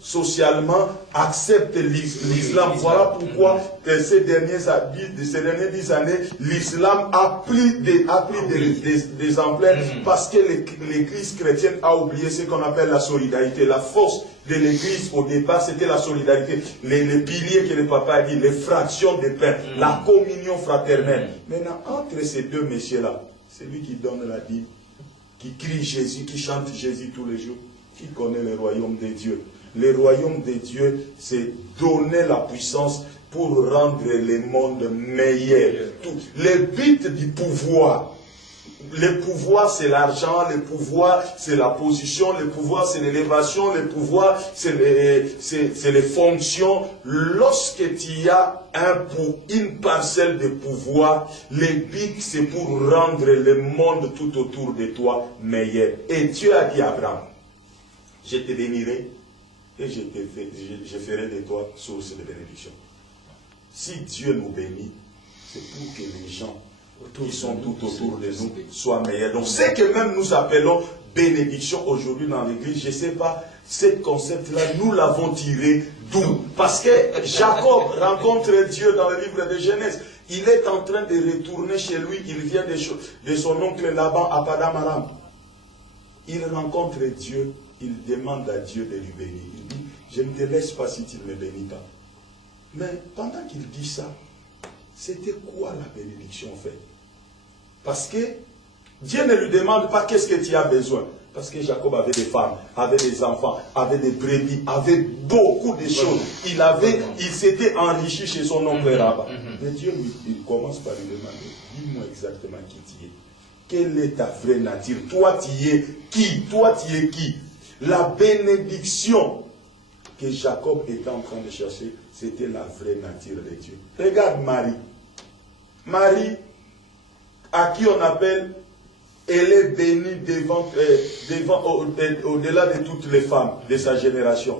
socialement accepte l'islam. Voilà pourquoi ces dernières 10 années, l'islam a pris des ampleurs parce que l'église chrétienne a oublié ce qu'on appelle la solidarité. La force de l'église au départ, c'était la solidarité. Les piliers que le papa a dit, les fractions de pain, la communion fraternelle. Maintenant, entre ces deux messieurs-là, celui qui donne la dîme, qui crie Jésus, qui chante Jésus tous les jours, qui connaît le royaume de Dieu. Le royaume de Dieu, c'est donner la puissance pour rendre le monde meilleur. Le but du pouvoir, le pouvoir c'est l'argent, le pouvoir c'est la position, le pouvoir c'est l'élévation, le pouvoir c'est les fonctions. Lorsque tu as une parcelle de pouvoir, le but c'est pour rendre le monde tout autour de toi meilleur. Et Dieu a dit à Abraham, je te bénirai et je ferai de toi source de bénédiction. Si Dieu nous bénit, c'est pour que les gens qui sont tout autour de nous soient meilleurs. Donc, ce que même nous appelons bénédiction aujourd'hui dans l'église, je ne sais pas, ce concept-là, nous l'avons tiré d'où? Parce que Jacob rencontre Dieu dans le livre de Genèse. Il est en train de retourner chez lui. Il vient de son oncle Laban à Padam Aram. Il rencontre Dieu. Il demande à Dieu de lui bénir. Il dit, je ne te laisse pas si tu ne me bénis pas. Mais pendant qu'il dit ça, c'était quoi la bénédiction en fait? Parce que Dieu ne lui demande pas qu'est-ce que tu as besoin. Parce que Jacob avait des femmes, avait des enfants, avait des brebis, avait beaucoup de choses. Il s'était enrichi chez son oncle Rabat. Mais Dieu il commence par lui demander, dis-moi exactement qui tu es. Quelle est ta vraie nature? Toi tu es qui? Toi tu es qui? La bénédiction que Jacob était en train de chercher, c'était la vraie nature de Dieu. Regarde Marie. Marie, à qui on appelle, elle est bénie au-delà de toutes les femmes de sa génération.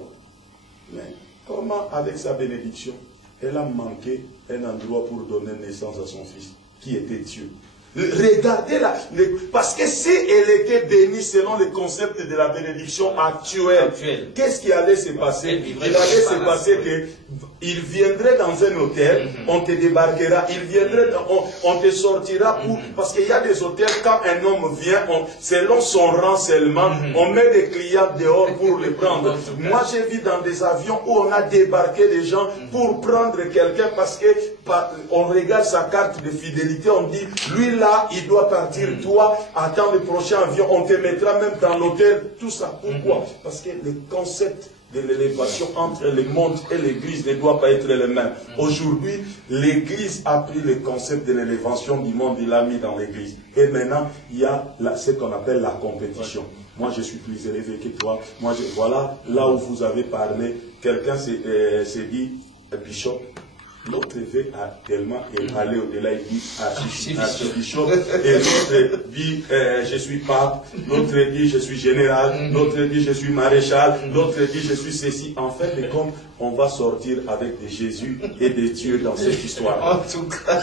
Mais comment, avec sa bénédiction, elle a manqué un endroit pour donner naissance à son fils, qui était Dieu? Regardez-la, parce que si elle était bénie selon le concept de la bénédiction actuelle, qu'est-ce qui allait se passer? Il allait se passer que il viendrait dans un hôtel, on te débarquera, on te sortira pour, parce qu'il y a des hôtels, quand un homme vient, selon son rang seulement, on met des clients dehors pour les prendre. Moi j'ai vu dans des avions où on a débarqué des gens pour prendre quelqu'un parce que on regarde sa carte de fidélité, on dit, lui là, il doit partir, toi, attends le prochain avion, on te mettra même dans l'hôtel, tout ça. Pourquoi? Parce que le concept de l'élévation entre le monde et l'église ne doit pas être le même. Aujourd'hui, l'église a pris le concept de l'élévation du monde, il l'a mis dans l'église. Et maintenant, il y a ce qu'on appelle la compétition. Moi, je suis plus élevé que toi. Voilà, là où vous avez parlé, quelqu'un s'est dit, Bishop. L'autre veut tellement aller au-delà, il dit archibishop, et l'autre dit je suis pape, l'autre dit je suis général, l'autre dit je suis maréchal, l'autre dit je suis ceci. En fait, c'est comme on va sortir avec des Jésus et des dieux dans cette histoire. En tout cas,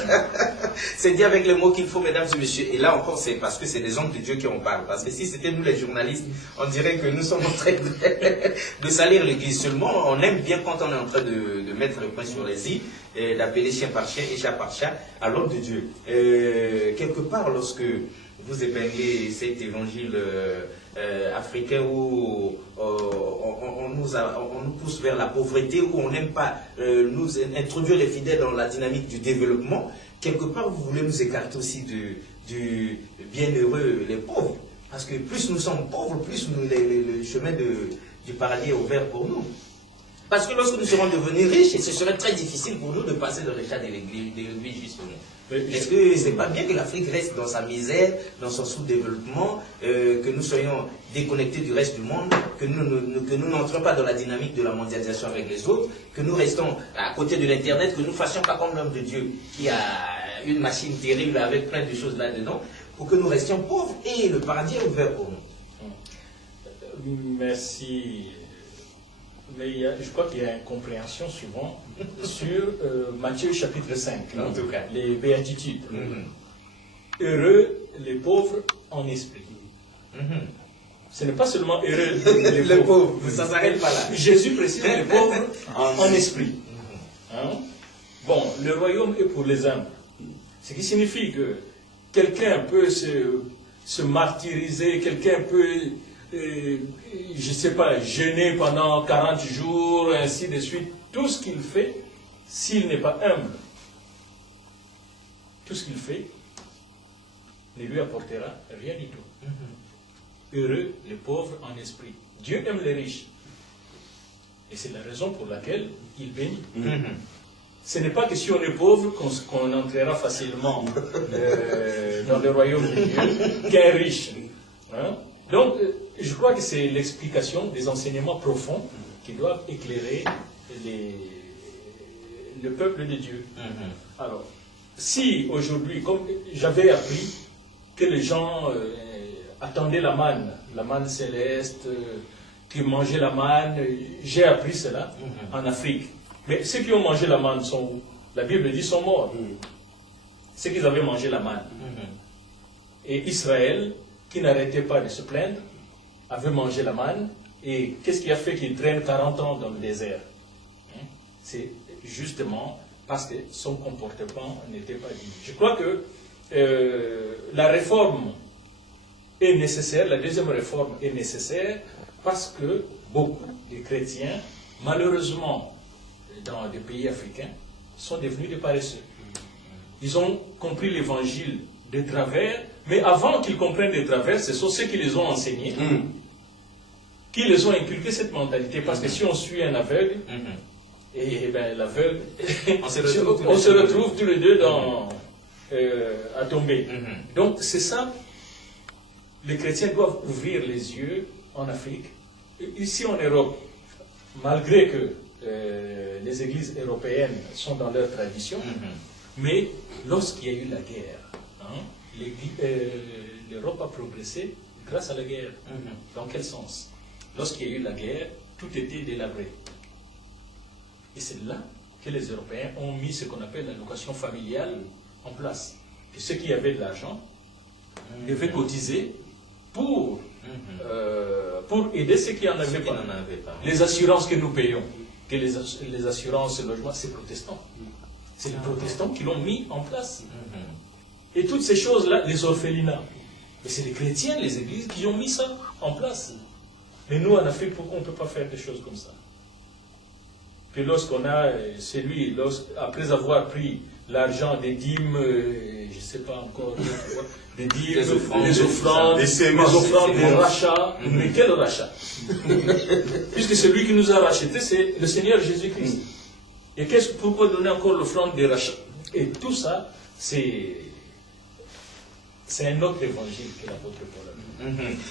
c'est dit avec les mots qu'il faut, mesdames et messieurs. Et là encore, c'est parce que c'est des hommes de Dieu qui en parlent. Parce que si c'était nous les journalistes, on dirait que nous sommes en train de salir l'église. Seulement, on aime bien quand on est en train de mettre le point sur les i, d'appeler chien par chien et chat par chat à l'ordre de Dieu. Quelque part, lorsque vous épinglez cet évangile africain où on nous pousse vers la pauvreté, où on n'aime pas nous introduire les fidèles dans la dynamique du développement, quelque part vous voulez nous écarter aussi du bienheureux, les pauvres. Parce que plus nous sommes pauvres, plus le chemin du paradis est ouvert pour nous. Parce que lorsque nous serons devenus riches, ce serait très difficile pour nous de passer dans le chat de l'église, justement. Est-ce que c'est pas bien que l'Afrique reste dans sa misère, dans son sous-développement, que nous soyons déconnectés du reste du monde, que nous n'entrions pas dans la dynamique de la mondialisation avec les autres, que nous restons à côté de l'Internet, que nous ne fassions pas comme l'homme de Dieu qui a une machine terrible avec plein de choses là-dedans, pour que nous restions pauvres et le paradis est ouvert pour nous. Merci. Mais je crois qu'il y a une compréhension souvent sur Matthieu chapitre 5, en tout cas. Les béatitudes. Heureux les pauvres en esprit. Ce n'est pas seulement heureux les pauvres, ça ne s'arrête pas là. Jésus précise les pauvres en esprit. Hein? Bon, le royaume est pour les humbles. Ce qui signifie que quelqu'un peut se martyriser, quelqu'un peut, je ne sais pas, jeûner pendant 40 jours, ainsi de suite. Tout ce qu'il fait, s'il n'est pas humble, tout ce qu'il fait ne lui apportera rien du tout. Heureux les pauvres en esprit. Dieu aime les riches. Et c'est la raison pour laquelle il bénit. Ce n'est pas que si on est pauvre qu'on entrera facilement dans le royaume de Dieu qu'un riche. Hein? Donc, je crois que c'est l'explication des enseignements profonds qui doivent éclairer le peuple de Dieu. Alors, si aujourd'hui, comme j'avais appris que les gens attendaient la manne céleste, qui mangeaient la manne, j'ai appris cela en Afrique. Mais ceux qui ont mangé la manne sont où? La Bible dit sont morts. Ceux qui avaient mangé la manne. Et Israël, qui n'arrêtait pas de se plaindre, avait mangé la manne. Et qu'est-ce qui a fait qu'il traîne 40 ans dans le désert? C'est justement parce que son comportement n'était pas digne. Je crois que la réforme est nécessaire, la deuxième réforme est nécessaire, parce que beaucoup de chrétiens, malheureusement, dans des pays africains, sont devenus des paresseux. Ils ont compris l'évangile de travers, mais avant qu'ils comprennent de travers, ce sont ceux qui les ont enseignés, qui les ont inculqué cette mentalité. Parce que si on suit un aveugle, et ben l'aveugle, on se retrouve tous les deux à tomber. Donc c'est ça, les chrétiens doivent ouvrir les yeux en Afrique. Ici en Europe, malgré que les églises européennes sont dans leur tradition, mais lorsqu'il y a eu la guerre, l'Europe a progressé grâce à la guerre. Dans quel sens? Lorsqu'il y a eu la guerre, tout était délabré. Et c'est là que les Européens ont mis ce qu'on appelle l'allocation familiale en place. Et ceux qui avaient de l'argent devaient cotiser pour aider ceux qui n'en avaient pas. Les assurances que nous payons, que les assurances logement, c'est protestant. C'est les protestants qui l'ont mis en place. Et toutes ces choses-là, les orphelinats, mais c'est les chrétiens, les églises qui ont mis ça en place. Mais nous, en Afrique, pourquoi on ne peut pas faire des choses comme ça? Puis lorsqu'on a celui, après avoir pris l'argent des dîmes, je ne sais pas encore, des dîmes, les offrandes, des rachats, mais quel rachat? Puisque celui qui nous a rachetés, c'est le Seigneur Jésus-Christ. Et pourquoi donner encore l'offrande des rachats? Et tout ça, c'est un autre évangile que l'apôtre Paul.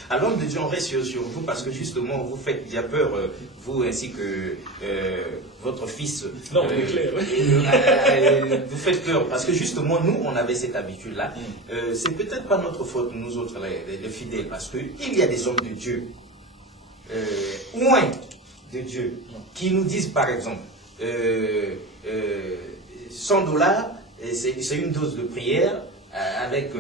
À l'homme de Dieu, on reste sur vous parce que justement, vous faites bien peur, vous ainsi que votre fils. Non, c'est clair. Vous faites peur parce que justement, nous, on avait cette habitude-là. C'est peut-être pas notre faute, nous autres, les fidèles, parce qu'il y a des hommes de Dieu, loin de Dieu, qui nous disent par exemple, $100, c'est une dose de prière avec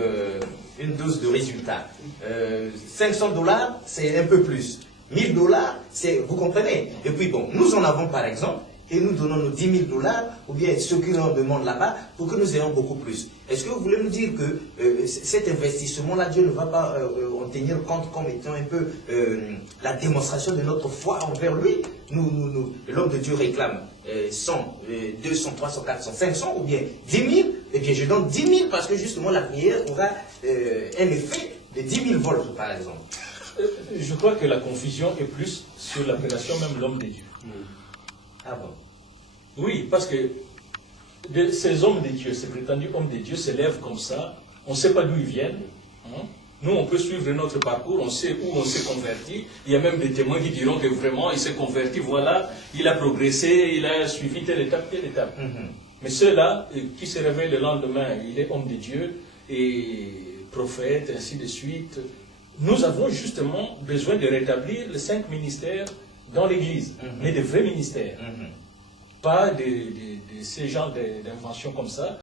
une dose de résultat. $500, c'est un peu plus. $1000, c'est, vous comprenez? Et puis bon, nous en avons par exemple, et nous donnons nos $10 000, ou bien ceux qui en demandent là-bas, pour que nous ayons beaucoup plus. Est-ce que vous voulez nous dire que cet investissement-là, Dieu ne va pas en tenir compte comme étant un peu la démonstration de notre foi envers lui? L'homme de Dieu réclame 100, 200, 300, 400, 500 ou bien 10 000, eh bien je donne 10 000 parce que justement la prière aura un effet de 10 000 volts par exemple. Je crois que la confusion est plus sur l'appellation même l'homme de Dieu. Ah bon? Oui, parce que ces hommes de Dieu, ces prétendus hommes de Dieu se lèvent comme ça, on ne sait pas d'où ils viennent. Nous, on peut suivre notre parcours, on sait où on s'est converti. Il y a même des témoins qui diront que vraiment, il s'est converti, voilà, il a progressé, il a suivi telle étape, telle étape. Mais ceux-là, qui se réveillent le lendemain, il est homme de Dieu et prophète, ainsi de suite. Nous avons justement besoin de rétablir les 5 ministères dans l'Église, mais de vrais ministères. Pas de ces genres d'inventions comme ça,